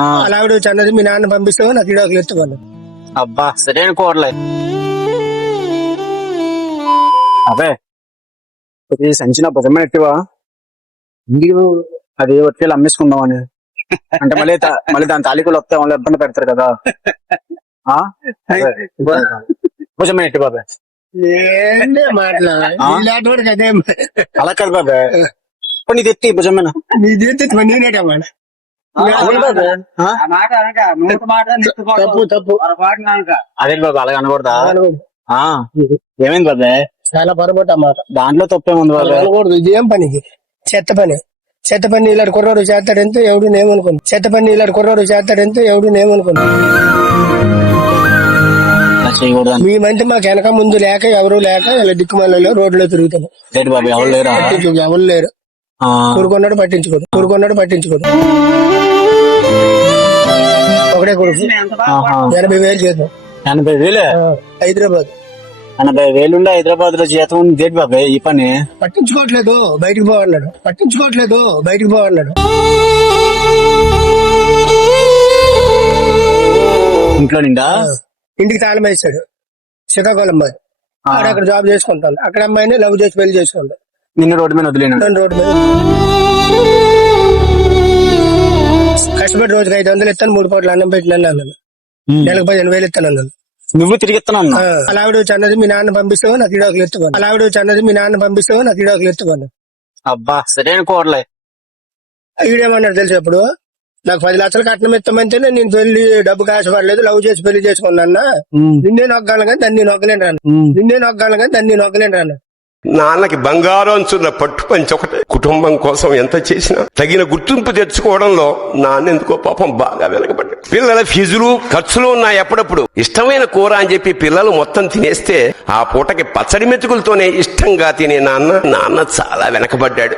అలా ఆవిడ వచ్చి అన్నది మీ నాన్న పంపిస్తావా నాకు ఈడోకలు ఎత్తుకోను. అబ్బా సరైన కూరలే. అదే ఇది సంచిన భుజమే ఎట్టివా ఇంటికి అది వచ్చేలా అమ్మేసుకుందాం అని అంటే మళ్ళీ దాని తాలికలు వస్తే వాళ్ళు ఇబ్బంది పెడతారు కదా. భుజమే ఎట్టి బాబాయ్ ఏంటి మాటలు అదే అలా కాదు బాబాయ్ ఇప్పుడు నీది ఎత్తి భుజమేనా నీది నేనేటమాట తప్పు తప్పు అదే బాబా అలాగ అనకూడదా. ఏమైంది బాబాయ్ చాలా పొరపాటు అన్నమాట. దాంట్లో తప్పేముంది బాబాయ్ అనకూడదు. ఇది ఏం పనికి చెత్త పని ఇలాంటి కుర్రాడు చేస్తాడంటే ఎవడు నేమనుకోను. చెత్త పని ఇలాంటి కుర్రాడు చేస్తాడంటే ఎవడు నేమనుకోను. మీ మంది మాకు వెనక ముందు లేక ఎవరు లేక ఇలా దిక్కుమల్లో రోడ్లో తిరుగుతాను. ఎవరు లేరు. కొడుకున్నాడు పట్టించుకోడు. ఒకటే కొడుకు 80,000 చేద్దాం. 80,000 హైదరాబాద్ 80,000 హైదరాబాద్ లో జీతం ఉంది బాబాయ్. ఈ పని పట్టించుకోవట్లేదు బయటికి పోవన్నాడు. ఇంట్లో నిండా ఇంటికి తాళం వేస్తాడు. శ్రీకాకుళం బాయ్ అక్కడ జాబ్ చేసుకుంటాను. అక్కడ అమ్మాయిని లవ్ చేసి పెళ్లి చేసుకుంటాను. నిన్న రోడ్డు మీద వదిలేను. రోడ్డు మీద కష్టపడి రోజుకి 500 ఇస్తాను. 3 పూటలు అన్నం పెట్టినాను అన్నాను. నెలకు 15,000 ఇస్తాను అన్నాను. నువ్వు తిరిగి ఇస్తున్నావు. అలా ఆవిడ వచ్చి అన్నది మీ నాన్న పంపిస్తావా నాకు ఈడోకలు ఎత్తుకోను. అబ్బా సరైన కూరలే. ఈడేమన్నాడు తెలుసు అప్పుడు నాకు 10 లక్షలు కట్నం ఇస్తామంటేనే నేను పెళ్లి డబ్బు కాసపడలేదు లవ్ చేసి పెళ్లి చేసుకున్నా. నిన్నే నొక్కాలి కానీ దాన్ని నొక్కలేను రాను. నాన్నకి బంగారం అంచున్న పట్టు పంచి ఒకటే. కుటుంబం కోసం ఎంత చేసినా తగిన గుర్తింపు తెచ్చుకోవడంలో నాన్నెందుకో పాపం బాగా వెనకబడ్డాడు. పిల్లల ఫీజులు ఖర్చులు ఉన్నాయి. అప్పుడప్పుడు ఇష్టమైన కూర అని చెప్పి పిల్లలు మొత్తం తినేస్తే ఆ పూటకి పచ్చడి మెతుకులతోనే ఇష్టంగా తినే నాన్న చాలా వెనకబడ్డాడు.